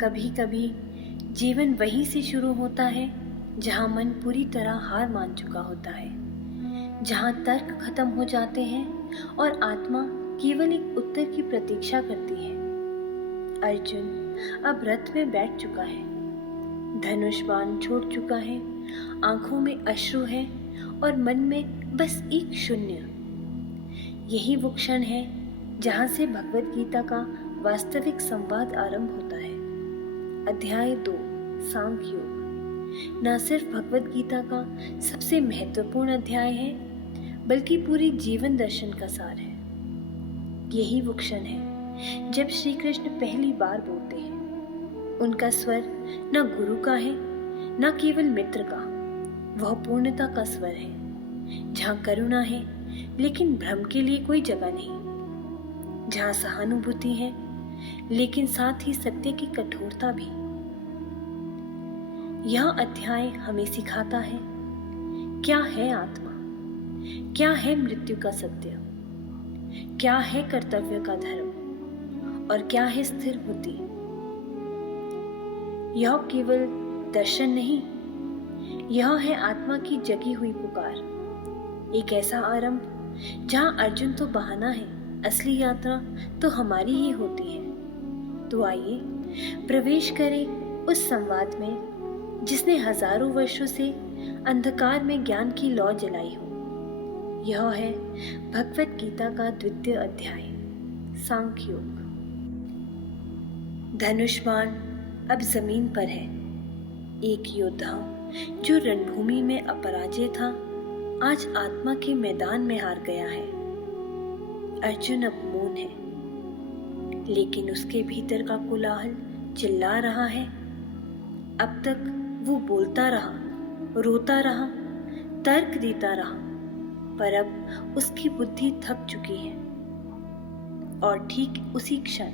कभी कभी जीवन वहीं से शुरू होता है जहाँ मन पूरी तरह हार मान चुका होता है, जहाँ तर्क खत्म हो जाते हैं और आत्मा केवल एक उत्तर की प्रतीक्षा करती है। अर्जुन अब रथ में बैठ चुका है, धनुष बाण छोड़ चुका है, आंखों में अश्रु है और मन में बस एक शून्य। यही वो क्षण है जहाँ से भगवत गीता का वास्तविक संवाद आरंभ होता है। अध्याय 2 सांख्य योग न सिर्फ भगवत गीता का सबसे महत्वपूर्ण अध्याय है, बल्कि पूरी जीवन दर्शन का सार है। यही वो क्षण है जब श्री कृष्ण पहली बार बोलते हैं। उनका स्वर न गुरु का है, न केवल मित्र का, वह पूर्णता का स्वर है, जहाँ करुणा है लेकिन भ्रम के लिए कोई जगह नहीं, जहाँ सहानुभूति है लेकिन साथ ही सत्य की कठोरता भी। यह अध्याय हमें सिखाता है क्या है आत्मा, क्या है मृत्यु का सत्य, क्या है कर्तव्य का धर्म और क्या है स्थिर बुद्धि। यह केवल दर्शन नहीं, यह है आत्मा की जगी हुई पुकार। एक ऐसा आरंभ जहां अर्जुन तो बहाना है, असली यात्रा तो हमारी ही होती है। तो आइए प्रवेश करें उस संवाद में जिसने हजारों वर्षों से अंधकार में ज्ञान की लौ जलाई हो। यह है भगवत गीता का द्वितीय अध्याय सांख्य योग। धनुष बाण अब जमीन पर है। एक योद्धा जो रणभूमि में अपराजय था, आज आत्मा के मैदान में हार गया है। अर्जुन अब मौन है, लेकिन उसके भीतर का कोलाहल चिल्ला रहा है। अब तक वो बोलता रहा, रोता रहा, तर्क देता रहा, पर अब उसकी बुद्धि थक चुकी है। और ठीक उसी क्षण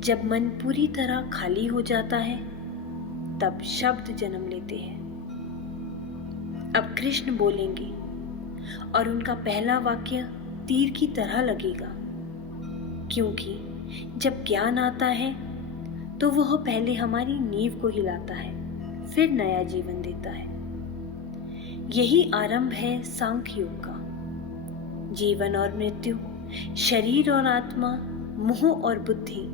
जब मन पूरी तरह खाली हो जाता है, तब शब्द जन्म लेते हैं। अब कृष्ण बोलेंगे और उनका पहला वाक्य तीर की तरह लगेगा, क्योंकि जब ज्ञान आता है तो वह पहले हमारी नींव को हिलाता है, फिर नया जीवन देता है। यही आरंभ है सांख्य योग का। जीवन और मृत्यु, शरीर और आत्मा, मोह और बुद्धि,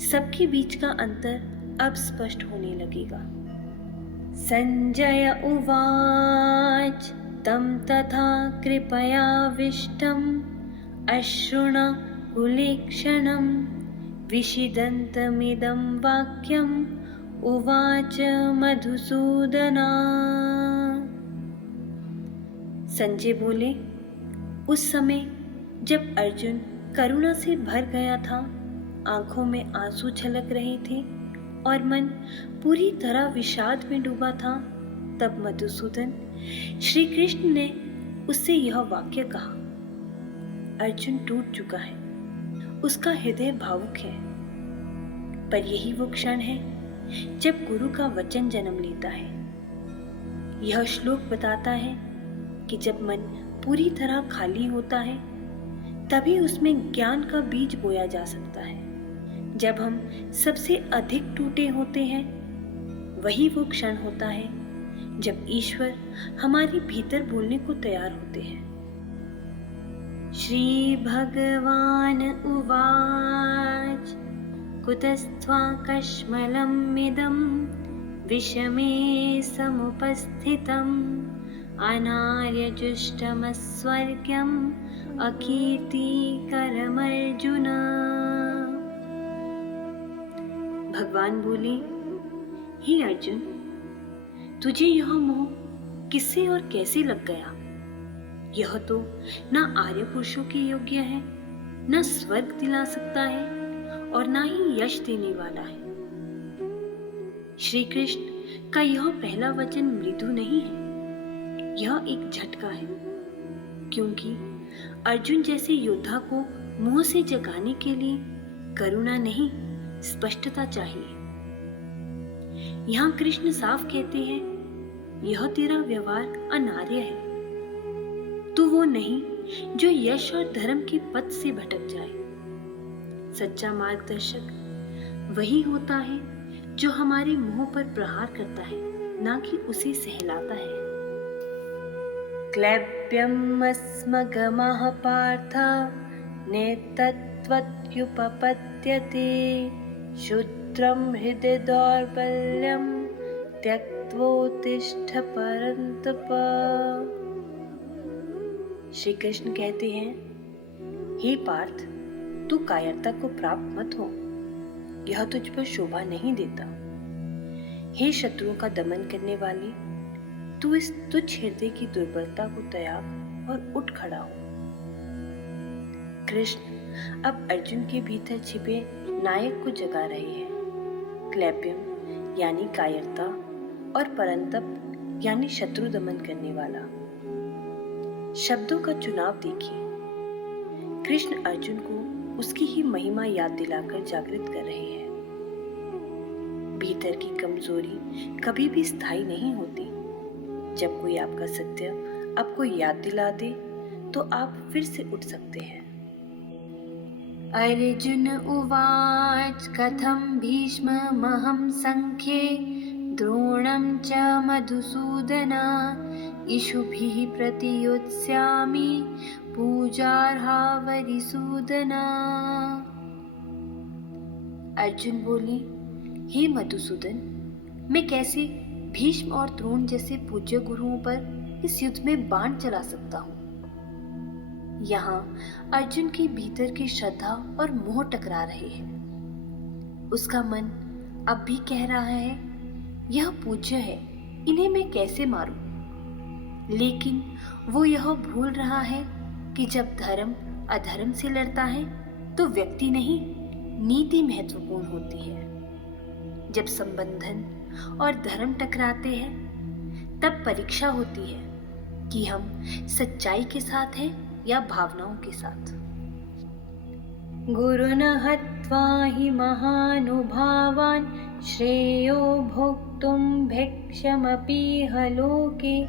सबके बीच का अंतर अब स्पष्ट होने लगेगा। संजय उवाच तं तथा कृपयाविष्टम् अश्रुणा कुलेक्षणं विषिदन्तमिदं वाक्यम् उवाच मधुसूदना। संजय बोले, उस समय जब अर्जुन करुणा से भर गया था, आंखों में आंसू छलक रहे थे और मन पूरी तरह विषाद में डूबा था, तब मधुसूदन श्री कृष्ण ने उससे यह वाक्य कहा। अर्जुन टूट चुका है, उसका हृदय भावुक है, पर यही वो क्षण है जब गुरु का वचन जन्म लेता है। यह श्लोक बताता है कि जब मन पूरी तरह खाली होता है, तभी उसमें ज्ञान का बीज बोया जा सकता है। जब हम सबसे अधिक टूटे होते हैं, वही वो क्षण होता है जब ईश्वर हमारे भीतर बोलने को तैयार होते हैं। श्री भगवान उवाच कुतस्त्वाकश्मलमिदं विषमे समुपस्थितम् अनार्यजुष्टमस्वर्ग्यम् अकीर्तिकरमर्जुन। भगवान बोले, हे अर्जुन, तुझे यह मोह किससे और कैसे लग गया? यह तो न आर्य पुरुषों के योग्य है, न स्वर्ग दिला सकता है और न ही यश देने वाला है। श्री कृष्ण का यह पहला वचन मृदु नहीं है, यह एक झटका है, क्योंकि अर्जुन जैसे योद्धा को मोह से जगाने के लिए करुणा नहीं, स्पष्टता चाहिए। यहाँ कृष्ण साफ कहते हैं, यह तेरा व्यवहार अनार्य है। तू वो नहीं जो यश और धर्म के पथ से भटक जाए। सच्चा मार्गदर्शक वही होता है जो हमारे मुंह पर प्रहार करता है, ना कि उसे सहलाता है। क्लैप्यमस्मगमः पार्थ नेतत्त्वत्युपपद्यते क्षुद्रं हृदय दौर्बल्यं त्यक्त्वोत्तिष्ठ परन्तप। श्री कृष्ण कहते हैं, हे पार्थ, तू कायरता को प्राप्त मत हो, यह तुझ पर शोभा नहीं देता। हे शत्रुओं का दमन करने वाले, तू इस तुच्छ हृदय की दुर्बलता को त्याग और उठ खड़ा हो। कृष्ण अब अर्जुन के भीतर छिपे नायक को जगा रहे हैं। क्लैप्यम यानी कायरता और परंतप यानी शत्रु दमन करने वाला। शब्दों का चुनाव देखिए। कृष्ण अर्जुन को उसकी ही महिमा याद दिलाकर जागृत कर रहे हैं। भीतर की कमजोरी कभी भी स्थायी नहीं होती। जब कोई आपका सत्य आपको याद दिला दे तो आप फिर से उठ सकते हैं। अर्जुन उवाच कथं भीष्ममहं संख्ये द्रोणं च मधुसूदन इषुभिः प्रतियोत्स्यामि पूजार्हा वरिसूदन। अर्जुन बोले, हे मधुसूदन, मैं कैसे भीष्म और द्रोण जैसे पूज्य गुरुओं पर इस युद्ध में बाण चला सकता हूँ। यहाँ अर्जुन के भीतर की श्रद्धा और मोह टकरा रहे हैं। उसका मन अब भी कह रहा है, यह पूज्य है, इन्हें मैं कैसे मारूं। लेकिन वो यह भूल रहा है कि जब धर्म अधर्म से लड़ता है तो व्यक्ति नहीं, नीति महत्वपूर्ण होती है। जब संबंधन और धर्म टकराते हैं तब परीक्षा होती है कि हम सच्चाई के साथ हैं या भावनाओं के साथ। गुरुन हत्वा हि महानुभावान् श्रेयो भोक्तुं भैक्ष्यमपीह लोके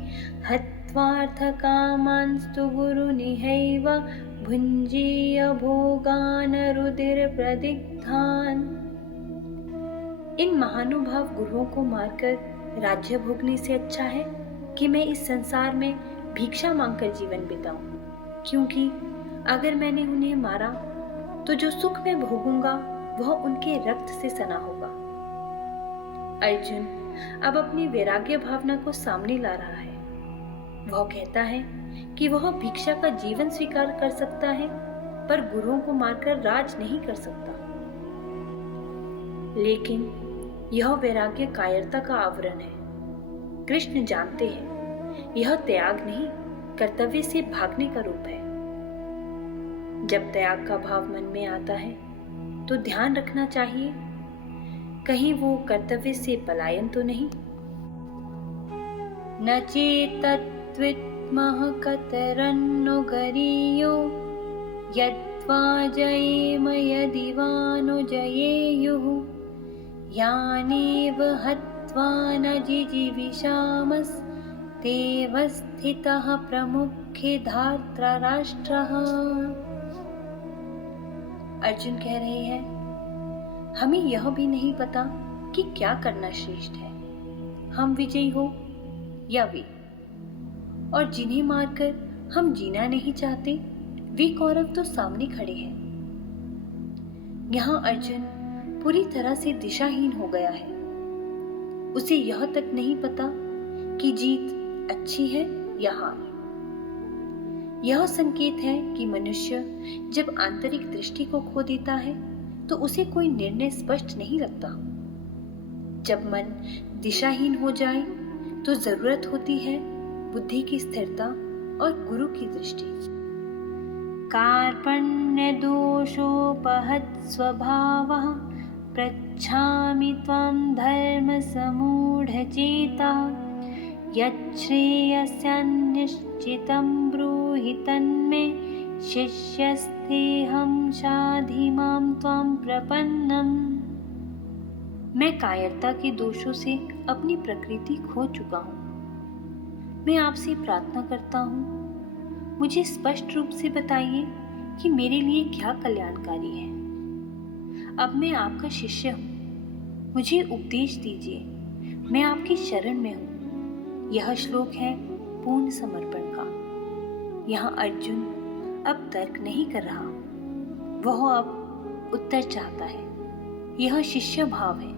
हत्वार्थकामांस्तु गुरुनिहैव भुञ्जीय भोगान् रुधिरप्रदिग्धान्। इन महानुभाव गुरुओं को मारकर राज्य भोगने से अच्छा है कि मैं इस संसार में भिक्षा मांगकर जीवन बिताऊं, क्योंकि अगर मैंने उन्हें मारा तो जो सुख मैं भोगूंगा वह उनके रक्त से सना होगा। अर्जुन अब अपनी वैराग्य भावना को सामने ला रहा है। वह कहता है कि वह भिक्षा का जीवन स्वीकार कर सकता है, पर गुरुओं को मारकर राज नहीं कर सकता। लेकिन यह वैराग्य कायरता का आवरण है। कृष्ण जानते हैं यह त्याग नहीं, कर्तव्य से भागने का रूप है। जब त्याग का भाव मन में आता है तो ध्यान रखना चाहिए कहीं वो कर्तव्य से पलायन तो नहीं। न चेतत्विद्मः कतरन्नो गरीयो यद्वा जयेम यदि वा नो जयेयुः यानेव हत्वा न जिजीविषामस्तेव स्थितः प्रमुखे धार्तराष्ट्रः। अर्जुन कह रहे हैं, हमें यह भी नहीं पता कि क्या करना श्रेष्ठ है, हम विजयी हो या वे। और जिन्हें मारकर हम जीना नहीं चाहते वे कौरव तो सामने खड़े हैं। यहाँ अर्जुन पूरी तरह से दिशाहीन हो गया है। उसे यह तक नहीं पता कि जीत अच्छी है या हार। यह संकेत है कि मनुष्य जब आंतरिक दृष्टि को खो देता है तो उसे कोई निर्णय स्पष्ट नहीं लगता। जब मन दिशाहीन हो जाए तो जरूरत होती है बुद्धि की स्थिरता और गुरु की दृष्टि। कार्पण्य दोषोपहत स्वभावः पृच्छामि त्वां धर्म समूढचेता यच्छ्रेयस्यान्निश्चितं ब्रूहि तन्मे शिष्यस्तेऽहं शाधि मां त्वां प्रपन्नम्। मैं कायरता के दोषों से अपनी प्रकृति खो चुका हूँ। मैं आपसे प्रार्थना करता हूँ, मुझे स्पष्ट रूप से बताइए कि मेरे लिए क्या कल्याणकारी है। अब मैं आपका शिष्य हूँ, मुझे उपदेश दीजिए, मैं आपकी शरण में हूँ। यह श्लोक है पूर्ण समर्पण का। यहाँ अर्जुन अब तर्क नहीं कर रहा, वह अब उत्तर चाहता है। यह शिष्य भाव है।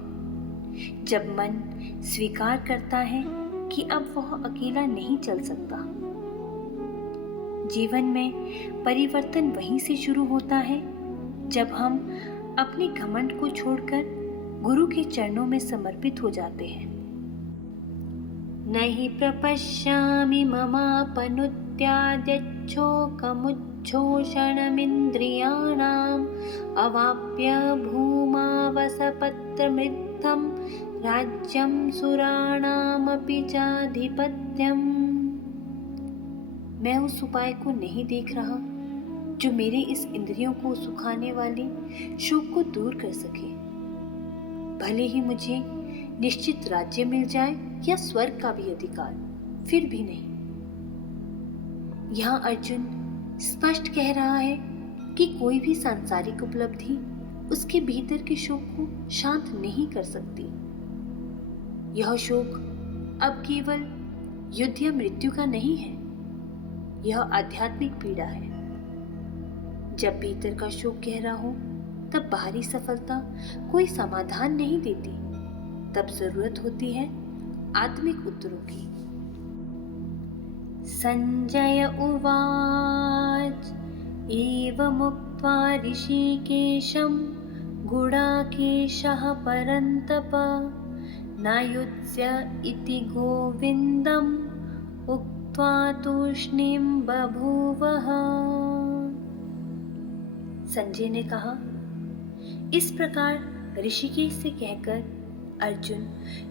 जब मन स्वीकार करता है कि अब वह अकेला नहीं चल सकता। जीवन में परिवर्तन वहीं से शुरू होता है जब हम अपने घमंड को छोड़कर गुरु के चरणों में समर्पित हो जाते हैं। नहि प्रपश्यामि ममापनुत्याद्यच्छोकमुच्छोषणमिन्द्रियाणाम् अवाप्य भूमावसपत्रमृद्धं राज्यं सुराणामपि चाधिपत्यम्। मैं उस उपाय को नहीं देख रहा जो मेरे इस इंद्रियों को सुखाने वाले शोक को दूर कर सके। भले ही मुझे निश्चित राज्य मिल जाए या स्वर्ग का भी अधिकार, फिर भी नहीं। यहाँ अर्जुन स्पष्ट कह रहा है कि कोई भी सांसारिक उपलब्धि उसके भीतर के शोक को शांत नहीं कर सकती। यह शोक अब केवल युद्ध या मृत्यु का नहीं है, यह आध्यात्मिक पीड़ा है। जब भीतर का शोक गहरा हो तब बाहरी सफलता कोई समाधान नहीं देती। तब जरूरत होती है आत्मिक उत्तरों की। संजय उवाच एवमुक्त्वा ऋषिकेशं गुडाकेशः परन्तप नायुत्स्य इति गोविन्दम् उक्त्वा तूष्णीं बभूवः। संजय ने कहा, इस प्रकार ऋषिकेश से कहकर अर्जुन,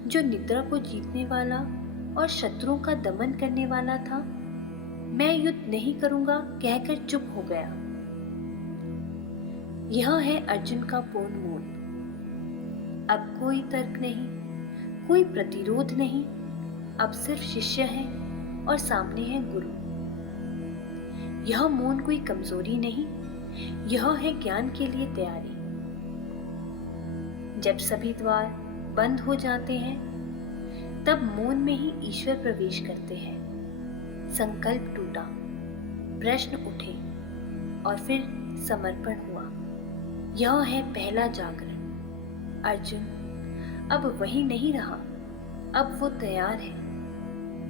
जो निद्रा को जीतने वाला और शत्रुओं का दमन करने वाला था, मैं युद्ध नहीं करूंगा कहकर चुप हो गया। यह है अर्जुन का पूर्ण मूल। अब कोई तर्क नहीं, कोई प्रतिरोध नहीं, अब सिर्फ शिष्य है और सामने है गुरु। यह मौन कोई कमजोरी नहीं, यह है ज्ञान के लिए तैयारी। जब सभी द्वार बंद हो जाते हैं तब मौन में ही ईश्वर प्रवेश करते हैं। संकल्प टूटा, प्रश्न उठे और फिर समर्पण हुआ। यह है पहला जागरण। अर्जुन अब वही नहीं रहा, अब वो तैयार है।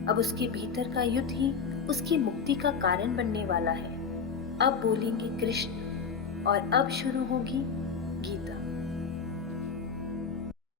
अब उसके भीतर का युद्ध ही उसकी मुक्ति का कारण बनने वाला है। अब बोलेंगे कृष्ण और अब शुरू होगी गीता।